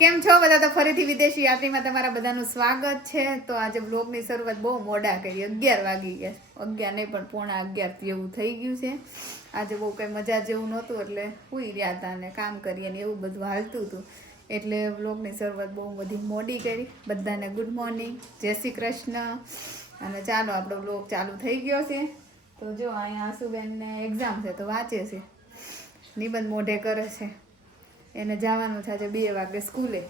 કેમ છો બધા? તો ફરીથી વિદેશી યાત્રીમાં તમારા બધાનું સ્વાગત છે. તો આજે બ્લોગની શરૂઆત બહુ મોડા કરી, 11 વાગી ગયા. 11 નહીં પણ 11:15 જેવું થઈ ગયું છે. આજે બહુ કંઈ મજા જેવું નહોતું એટલે સૂઈ રહ્યા હતા અને કામ કરીએ ને એવું બધું હાલતું હતું. એટલે બ્લોગની શરૂઆત બહુ બધી મોડી કરી. બધાને ગુડ મોર્નિંગ, જય શ્રી કૃષ્ણ. અને ચાલો આપણો બ્લોગ ચાલુ થઈ ગયો છે. તો જો અહીંયા આસુબેનને એક્ઝામ છે તો વાંચે છે, નિબંધ મોઢે કરે છે. એને જવાનું છે આજે 2 વાગે સ્કૂલે.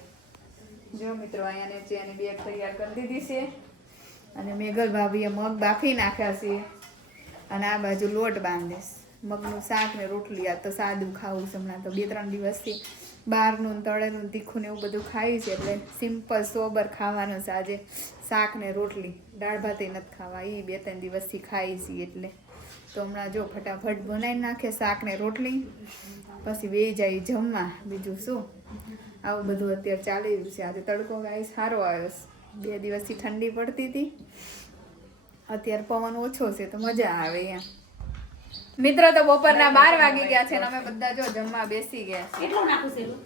જો મિત્રો અહીંયા નીચે એની બેગ તૈયાર કરી દીધી છે અને મેઘલ ભાભીએ મગ બાફી નાખ્યા છે અને આ બાજુ લોટ બાંધીશ. મગનું શાક ને રોટલી. આ તો સાદું ખાવું છે હમણાં તો 2-3 દિવસથી બહારનું તળેલું તીખું ને એવું બધું ખાઈ છે એટલે સિમ્પલ સોબર ખાવાનું છે આજે. શાક ને રોટલી, દાળ ભાત નથી ખાવા, એ 2-3 દિવસથી ખાઈ છીએ એટલે. તો હમણાં જો ફટાફટ બનાવી નાખે શાક ને રોટલી, પછી બે જાય જમવા. બીજું શું, આવું બધું અત્યારે ચાલી રહ્યું છે. આજે તડકો ગાય સારો આવ્યો છે. 2 દિવસથી ઠંડી પડતી હતી, અત્યારે પવન ઓછો છે તો મજા આવે એમ. મિત્રો તો બપોરના 12 વાગી ગયા છે અને અમે બધા જો જમવા બેસી ગયા.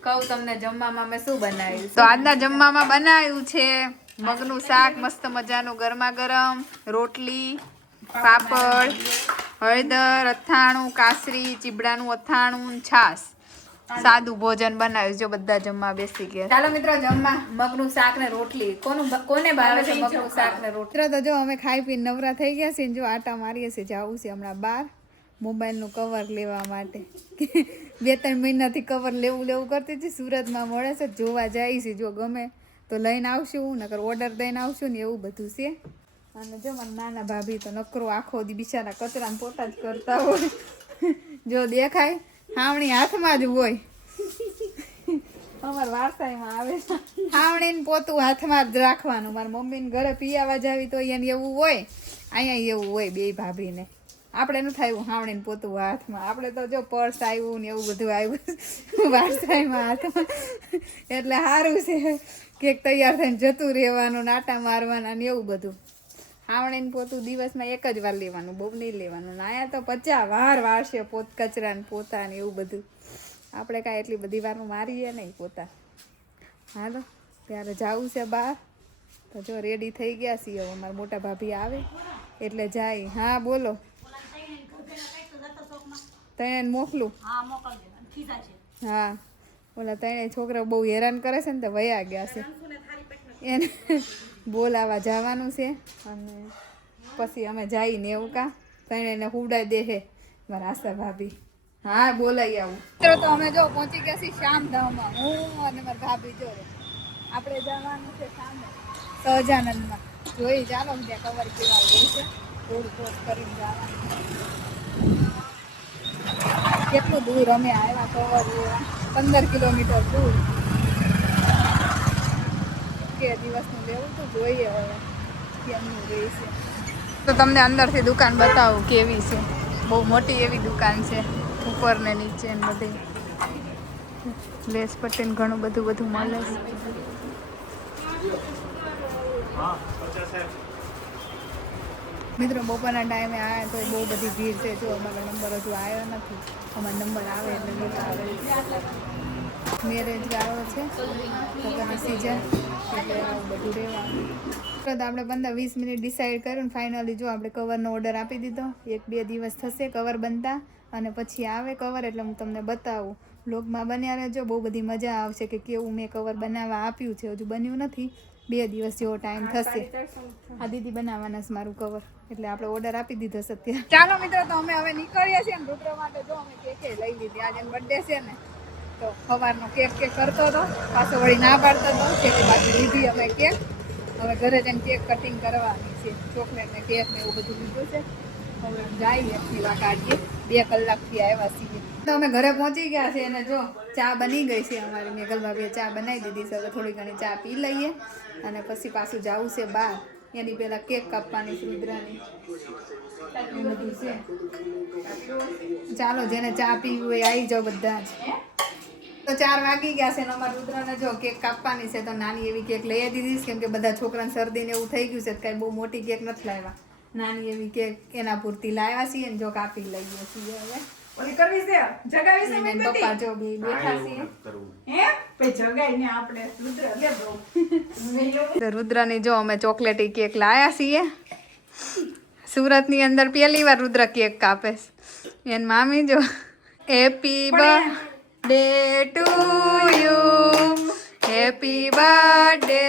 કહું તમને જમવામાં અમે શું બનાવ્યું? તો આજના જમવામાં બનાવ્યું છે મગનું શાક મસ્ત મજાનું ગરમા ગરમ, રોટલી, પાપડ, હળદર, અથાણું, કાસરી, ચીબડાનું અથાણું, છાશ. સાદું ભોજન બનાવ્યું. જો બધા જમવા બેસી ગયા. ચાલો મિત્રો જમવા. મગનું શાક ને રોટલી. કોને ભાવે છે મગનું શાક ને રોટલી? તો જો અમે ખાઈ પીને નવરા થઈ ગયા છીએ. જો આટા મારીએ છીએ, જવું છે હમણાં બહાર મોબાઈલનું કવર લેવા માટે. 2-3 મહિનાથી કવર લેવું કરતી હતી. સુરતમાં મળે છે, જોવા જાય છે. જો ગમે તો લઈને આવશું, નકર ઓર્ડર દઈને આવશું ને એવું બધું છે. અને જો મારા નાના ભાભી તો નકરો આખો દી બિચારા કચરાને પોતા જ કરતા હોય. જો દેખાય હાવણી હાથમાં જ હોય. અમારા વારસાઈમાં આવે હાવણીને પોતું હાથમાં જ રાખવાનું. મારા મમ્મીને ઘરે પીયાવા જાવી તો એને એવું હોય, અહીંયા એવું હોય. 2 ભાભીને આપણે ન થાય હાવણીને પોતું હાથમાં. આપણે તો જો પર્સ આવ્યું ને એવું બધું આવ્યું વારસાઈમાં હાથમાં. એટલે સારું છે કેક તૈયાર થઈને જતું રહેવાનું, નાટા મારવાના ને એવું બધું. હાવણીને પોતું દિવસમાં 1 જ વાર લેવાનું, બહુ નહીં લેવાનું. આયા તો 50 વાર વારશે પોત કચરા ને પોતા ને એવું બધું. આપણે કાંઈ એટલી બધી વારનું મારીએ નહીં પોતા. હાલો ત્યારે જવું છે બહાર. તો જો રેડી થઈ ગયા છીએ. હવે મારા મોટા ભાભી આવે એટલે જાય. હા બોલો, તને મોકલું? હા, ઓલા તને છોકરા બહુ હેરાન કરે છે ને તો વયા ગયા છે. એને બોલાવા જવાનું છે અને પછી અમે જઈને એવું કા તને એને હુવડાવી દે છે મારા આશા ભાભી. હા બોલાઈ આવું. મિત્રો તો અમે જો પહોંચી ગયા છીએ શામધામમાં. હું અને મારા ભાભી જો આપણે જવાનું છે સામે સહજાનંદમાં. જોઈ ચાલો ત્યાં કવર કેવા હોય છે. થોડું ક્રોસ કરીને જવાનું. કેટલું દૂર અમે આવ્યા કવર લેવા, 15 કિલોમીટર દૂર. કે દિવસનું લેવું તો જોઈએ હવે કેમનું રહે છે. તો તમને અંદરથી દુકાન બતાવું કેવી છે. બહુ મોટી એવી દુકાન છે, ઉપર ને નીચે ને બધી લેસ પટ્ટી ને ઘણું બધું મળે છે. મિત્રો બપોરના ટાઈમે આવ્યા તો બહુ બધી ભીડ છે. જો અમારો નંબર હજુ આવ્યો નથી. અમારો નંબર આવે એટલે લેતા આવે. મેરેજ આવ્યો છે તો સીઝન એટલે આવું બધું રહેવાનું. તો આપણે 15-20 મિનિટ ડિસાઈડ કર્યું ને ફાઇનલી જો આપણે કવરનો ઓર્ડર આપી દીધો. 1-2 દિવસ થશે કવર બનતા અને પછી આવે કવર એટલે હું તમને બતાવું. બ્લોગમાં બન્યા રહેજો, બહુ બધી મજા આવશે કે કેવું મેં કવર બનાવવા આપ્યું છે. હજુ બન્યું નથી, 2 દિવસ જેવો ટાઈમ થશે. આ દીદી બનાવવાના છે મારું કવર એટલે આપણે ઓર્ડર આપી દીધો છે અત્યારે. ચાલો મિત્રો તો અમે હવે નીકળીએ છીએ ને રુદ્ર માટે. જો અમે કેકે લઈ લીધી. આજે બર્થડે છે ને તો સવારનો કેક કરતો હતો, પાછો વળી ના પાડતો હતો. છેલ્લી બાકી લીધી અમે કેક. હવે ઘરે જઈને કેક કટિંગ કરવાની છે. ચોકલેટ ને કેક ને એવું બધું લીધું છે. હવે જઈએ પીવા કાઢીએ. 2 કલાકથી આવ્યા છીએ. તો અમે ઘરે પહોંચી ગયા છે અને જો ચા બની ગઈ છે અમારી. મેઘલ ભાભીએ ચા બનાવી દીધી છે. હવે થોડી ઘણી ચા પી લઈએ અને પછી પાછું જવું છે બહાર. એની પહેલા કેક કાપવાની છે રુદ્રાની. એ બધું છે. ચાલો જેને ચા પીવી હોય આવી જાઓ બધા જ. તો 4 વાગી ગયા છે ને અમારા રુદ્રને જો કેક કાપવાની છે તો નાની એવી કેક લઈ દીધી છે. કેમ કે બધા છોકરાને શરદી ને એવું થઈ ગયું છે. કાંઈ બહુ મોટી કેક નથી લાવ્યા, નાની એવી કેક એના પૂરતી લાવ્યા છીએ ને જો કાપી લઈએ છીએ હવે. ઓલી કરવી છે જગાવી છે એને મીણબત્તી પપ્પા જો બે બેઠા છીએ હે પછી જગાઈને આપણે રુદ્ર લે દો તો રુદ્રની જો અમે ચોકલેટી કેક લાયા છીએ સુરતની અંદર પહેલી વાર રુદ્ર કેક કાપે છે. એન મામી જો happy birthday to you happy birthday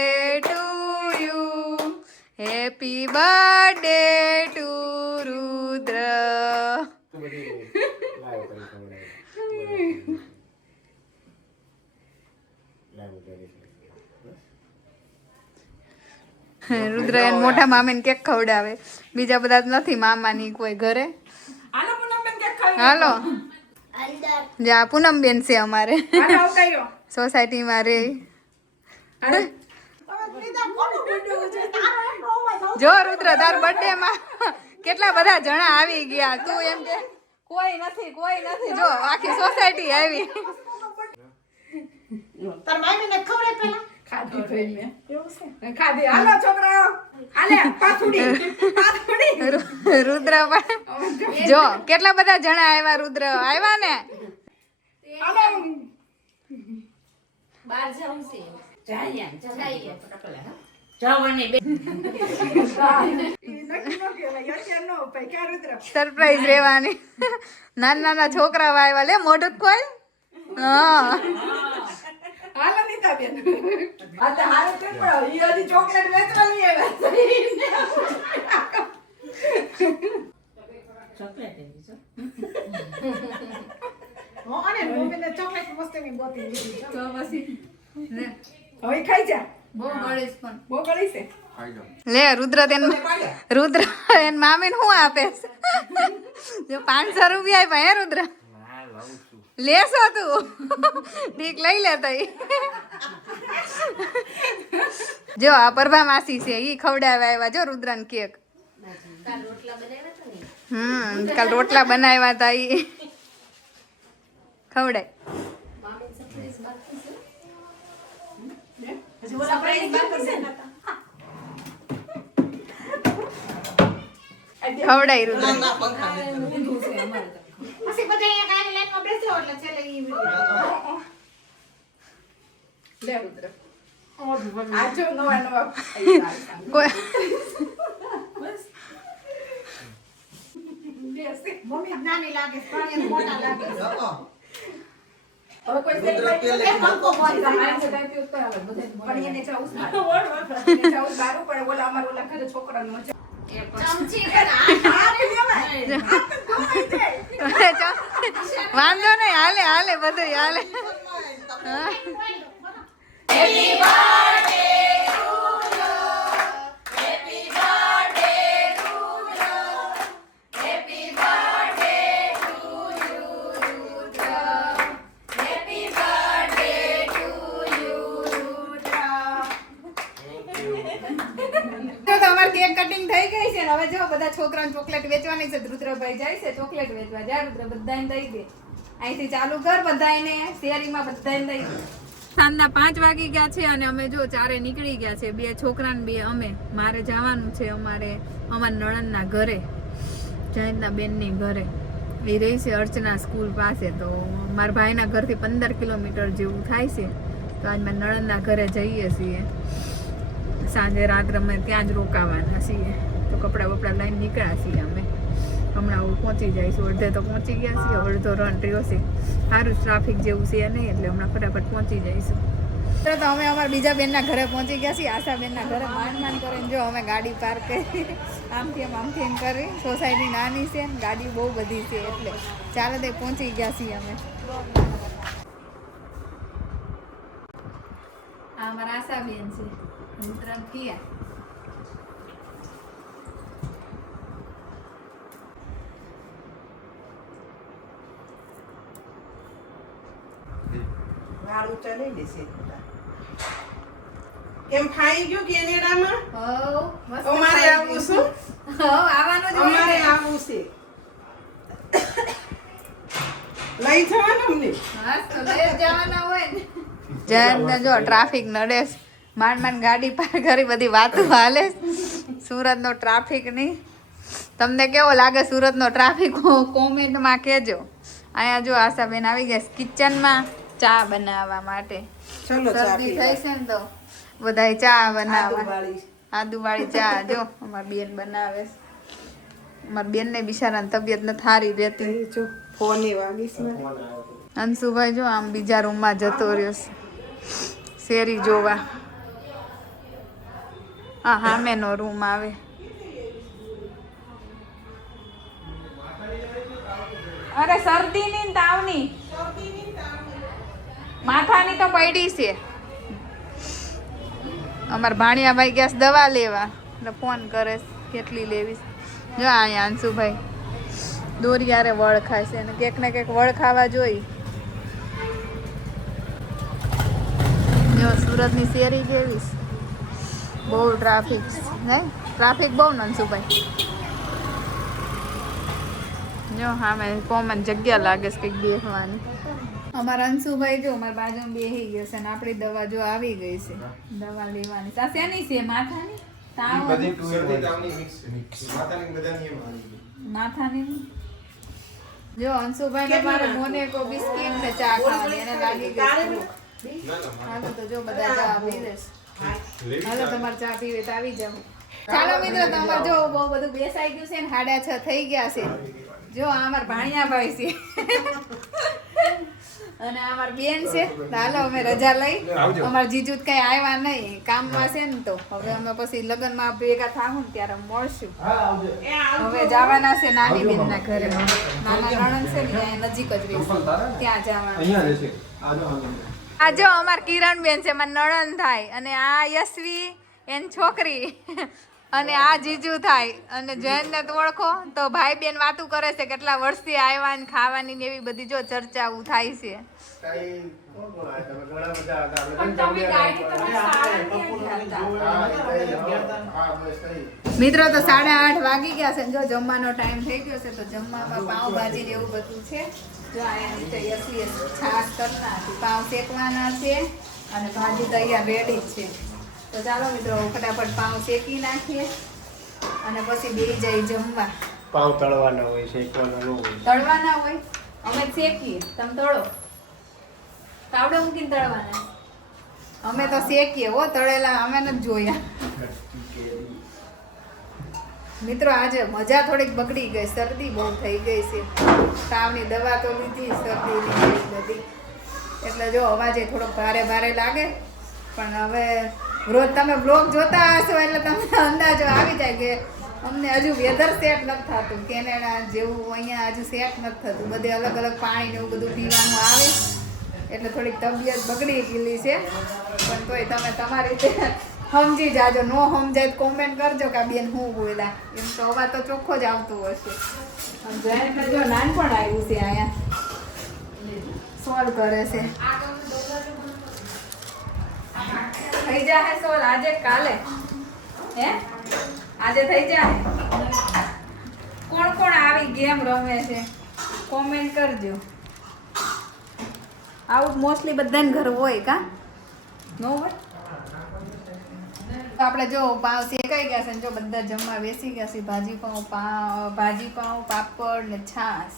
to you happy birthday to Rudra. Rudra એને મોટા મામીને કેક ખવડાવે, બીજા બધા જ નથી મામાની કોઈ ઘરે. આલો પૂનમબેન કેક ખાવી હાલો જા પૂનમ બેન છે અમારે આલો આવકાયો સોસાયટીમાં રે. જો રુદ્ર તાર બર્થડે માં કેટલા બધા જણા આવી ગયા, તું એમ કે કોઈ નથી જો આખી સોસાયટી આવી. તાર મામીને ખવડાય પેલા ખાધી ભાઈ મે એવું છે ખાધી હાલો છોકરાઓ આલે પાથુડી રુદ્ર પણ જો કેટલા બધા જણા આવ્યા. રુદ્ર આવ્યા ને હાલો બહાર જાઉં છે સરપ્રાઈઝ રહેવાની. નાના છોકરાઓ આવ્યા, લે મોઢું ખોલ. હા હાલો નીતાબેન આ તો હારે તે પણ ઈ હજી ચોકલેટ વેચવા લઈ આવ્યા હો અને મમ્મીને ચોકલેટ મસ્તીની ગોતી લીધી છે. તો પછી હવે ખાઈ જા બહુ ગળીશ પણ બહુ ગળી છે લે રુદ્ર એન મામીને શું આપે છે? જો 500 રૂપિયા આપ્યા હે રુદ્ર લેશો તું ઠીક લઈ લે તઈ. જો આ પરભા માસી છે ઈ ખવડાવ્યા આવ્યા જો રુદ્રન કેક. કાલ રોટલા બનાવ્યા હતા ઈ ખવડાય. ખવડાય રુદ્ર. પછી બધા અહીંયા કાંઈ લાઈનમાં બેસો એટલે છેલ્લે ઈ લે રુદ્ર આજો નવા કોઈ મમ્મી નાની લાગે છે, પણ એને મોટા લાગે છે. હવે કોઈ એ પંખો બંધ કરે. પણ એને જાવું છે બારું પડે ઓલા અમાર ઓલા ઘરે છોકરાનો ચમચી કે હાથ લેવાય. વાંધો નહીં, હાલે બધું હાલે. કેક કટિંગ થઈ ગઈ છે ને હવે જો બધા છોકરાને ચોકલેટ વેચવાની છે. રુદ્રભાઈ જાય છે ચોકલેટ વેચવા. જા રુદ્ર બધાને દઈ દે, અહીંથી ચાલુ કર બધાને શેરીમાં બધાને દઈ દે. સાંજના 5 વાગી ગયા છે અને અમે જો ચારે નીકળી ગયા છે, 2 છોકરા ને 2 અમે. મારે જવાનું છે અમારા નણંદના ઘરે, જયંતના બેનની ઘરે. એ રહી છે અર્ચના સ્કૂલ પાસે, તો મારા ભાઈના ઘરથી 15 કિલોમીટર જેવું થાય છે. તો આજ મારા નણંદના ઘરે જઈએ છીએ. સાંજે રાત્રે અમે ત્યાં જ રોકાવાના છીએ. તો કપડાં બપડા લઈને નીકળ્યા છીએ અમે. હમણાં હું પહોંચી જઈશું. અડધે તો પહોંચી ગયા છીએ, અડધો રન રહ્યો છે. સારું ટ્રાફિક જેવું છે નહીં, એટલે હમણાં ફટાફટ પહોંચી જઈશું. તો અમે અમારા બીજા બેનના ઘરે પહોંચી ગયા છીએ. આશા બેનના ઘરે માંડ કરીને જો અમે ગાડી પાર્ક કરી આમથી એમ કરી. સોસાયટી નાની છે, ગાડી બહુ બધી છે, એટલે ચાલો તે પહોંચી ગયા છીએ અમે. આ અમારા આશા બેન છે, ઉત્તરાયણ કિયા. વાળું ચલી લેશે કેમ ખાઈ ગયું કેનેડામાં? અમારે આવવું શું? આવવાનું જ હોય અમારે ને. આવવું છે. લઈ જવાનું અમને. હા, તો લઈ જ જવાના હોય ને. જયંતને જો ટ્રાફિક નડે છે. માંડ ગાડી પાર કરી બધી વાતો હાલે. સુરતનો ટ્રાફિક નહીં. તમને કેવો લાગે સુરતનો ટ્રાફિક? કોમેન્ટમાં કહેજો. અહીંયા જો આશાબેન આવી ગયા કિચનમાં ચા બનાવવા માટે. ચલો ચા શરદી પીવા. થઈ છે ને તો બધાય ચા બનાવવા. આદુવાળી. આદુવાળી ચા જો અમારી બેન બનાવે છે. અમારી બેનને બિચારાની તબિયત ન થારી રહેતી. એ જો ફોને વાગીશ ને. અંશુભાઈ જો આમ બીજા રૂમમાં જતો રહ્યો છે શેરી જોવા. હા સામેનો રૂમ આવે. અરે શરદીની ને તાવની માથાની તો પડી છે. અમારા ભાણિયાભાઈ ગયા છે દવા લેવા એટલે ફોન કરે છે કેટલી લેવી છે. જો અહીંયા અંશુભાઈ દોરિયારે વળ ખાય છે અને કેક ને કેક વળ ખાવા જોઈ. જો સુરતની શેરી કેવી છે. બહુ ટ્રાફિક નહીં ટ્રાફિક બહુ ને અંશુભાઈ. જો હા મેં કોમન જગ્યા લાગે છે કંઈક બેસવાની. અમારા અંશુભાઈ જો અમારા બાજુમાં બેસી ગયો છે ને આપણી દવા જો આવી ગઈ છે. દવા લેવાની આ શેની છે માથાની માથાની. જો અંશુભાઈ મારે મોને કો બિસ્કિટ ને ચા ખાવાની એને લાગી ગઈ હાલો તો જો બધા ચા પીવે છે. હાલો તમારે ચા પીવે તો આવી જાવ. ચાલો મિત્રો તમારે જો બહુ બધું બેસાઈ ગયું છે ને 6:30 થઈ ગયા છે. જો આ અમારા ભાણિયાભાઈ છે અને અમાર બેન છે. હાલો અમે રજા લઈ. અમાર જીજુ કઈ આવ્યા નહીં કામમાં છે ને તો હવે અમે પછી લગ્નમાં ભેગા થાવું ને ત્યારે મળશું. હવે જવાના છે નાની બેન ના ઘરે. નાના નણંદ છે ને અહીંયા નજીક જ રહેશે ત્યાં જવાના. આ જો અમાર કિરણ બેન છે મારી નણંદ થાય અને આ યશવી એની છોકરી અને આ જીજુ થાય. અને જયંતને તો ઓળખો તો ભાઈ બેન વાતું કરે છે કેટલા વર્ષથી આવ્યા ને ખાવાની ને એવી બધી જો ચર્ચાઓ થાય છે. મિત્રો તો 8:30 વાગી ગયા છે. જો જમવાનો ટાઈમ થઈ ગયો છે તો જમવામાં પાવભાજી ને એવું બધું છે. જો અહીંયા નીચે યસવી છાશ કરતા પાવ શેકવાના છે અને ભાજી તૈયાર રેડી જ છે. તો ચાલો મિત્રો ફટાફટ પાવ શેકી નાખીએ અને પછી બેસી જઈ જમવા. પાવ તળવાના હોય શેકવાના ન હોય. તળવાના હોય અમે શેકીએ તમે તળો. તાવડે મૂકીને તળવાના અમે તો શેકીએ હો તળેલા અમે નથી જોયા. મિત્રો આજે મજા થોડીક બગડી ગઈ. શરદી બહુ થઈ ગઈ છે. તાવની દવા તો લીધી શરદીની બધી એટલે જો અવાજે થોડોક ભારે ભારે લાગે. પણ હવે રોજ તમે બ્લોગ જોતા હશો એટલે તમને અંદાજો આવી જાય કે અમને હજુ વેધર સેટ નથી થતું. કેનેડા જેવું અહીંયા હજુ સેટ નથી થતું. બધે અલગ અલગ પાણી ને એવું બધું પીવાનું આવે એટલે થોડીક તબિયત બગડી ગયેલી છે. પણ તોય તમે તમારી રીતે સમજી જાજો. નો સમજાય તો કોમેન્ટ કરજો કે આ બેન હું બોલ્યા. એમ તો અવાજ તો ચોખ્ખો જ આવતો હશે. જયંતને જો નાનપણ આવ્યું છે અહીંયા સોલ્વ કરે છે. થઈ જાય સોલ આજે કાલે હે આજે થઈ જાય. કોણ કોણ આવી ગેમ રમે છે કોમેન્ટ કરજો. આવું મોસ્ટલી બધાને ઘર હોય કા નો હોય. આપણે જો પાવ શેકાઈ ગયા છે ને જો બધા જમવા બેસી ગયા છે. ભાજી પાવ પાપડ ને છાશ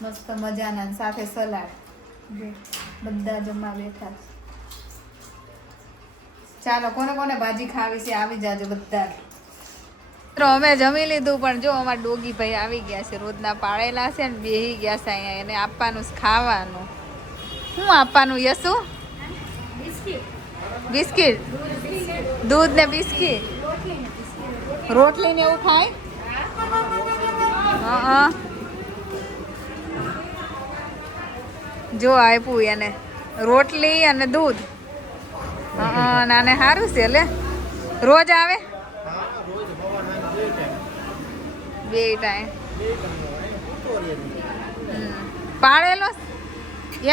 મસ્ત મજાના સાથે સલાડ. બધા જમવા બેઠા. ચાલો કોને કોને ભાજી ખાવી છે આવી જાજો બધા. મિત્રો અમે જમી લીધું પણ જો અમારા ડોગી ભાઈ આવી ગયા છે. રોજના પાળેલા છે ને બેહી ગયા છે અહીંયા. એને આપવાનું ખાવાનું. શું આપવાનું યસુ? બિસ્કિટ દૂધ ને બિસ્કિટ રોટલી ને એવું ખાય. હા જો આપ્યું એને રોટલી અને દૂધ. નાને સારું છે લે. રોજ આવે 2 ટાઈમ પાડેલો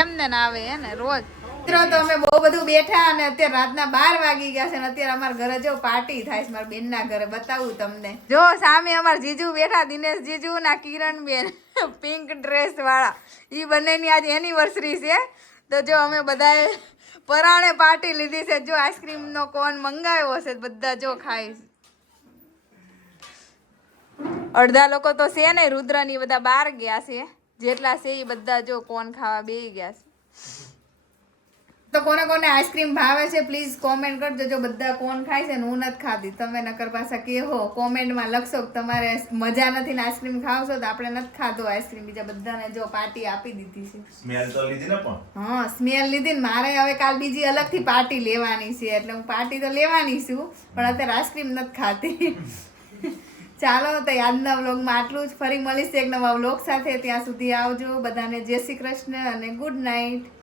એમને ના આવે હે ને રોજ. મિત્રો તો અમે બહુ બધું બેઠા અને અત્યારે રાતના 12 વાગી ગયા છે ને અત્યારે અમારા ઘરે જો પાર્ટી થાય છે. મારા બેનના ઘરે બતાવું તમને. જો સામે અમારા જીજુ બેઠા દિનેશ જીજુ ના કિરણ બેન પિંક ડ્રેસ વાળા. ઈ બંનેની આજે એનિવર્સરી છે તો જો અમે બધાએ પરાણે પાર્ટી લીધી છે. જો આઈસ્ક્રીમનો કોન મંગાવ્યો છે બધા જો ખાય. અડધા લોકો તો છે ને રુદ્રની બધા બહાર ગયા છે જેટલા છે એ બધા જો કોણ ખાવા બેસી ગયા છે. તો કોને કોને આઈસ્ક્રીમ ભાવે છે પ્લીઝ કોમેન્ટ કરજો. જો બધા કોણ ખાય છે ને હું નથી ખાતી, તમે નકર પાછા કેહો કોમેન્ટમાં લખશો કે તમારે મજા નથી ને આઈસ્ક્રીમ ખાવ છો તો આપણે નથી ખાધો આઈસ્ક્રીમ. બીજા બધાને જો પાર્ટી આપી દીધી છે. સ્મેલ તો લીધી ને પણ હા સ્મેલ લીધી ને મારે હવે કાલ બીજી અલગથી પાર્ટી લેવાની છે એટલે હું પાર્ટી તો લેવાની છું પણ અત્યારે આઈસ્ક્રીમ નથી ખાતી. ચાલો તો આજના વ્લોગમાં આટલું જ. ફરી મળીશ એક નવા વ્લોગ સાથે. ત્યાં સુધી આવજો બધાને. જય શ્રી કૃષ્ણ અને ગુડ નાઇટ.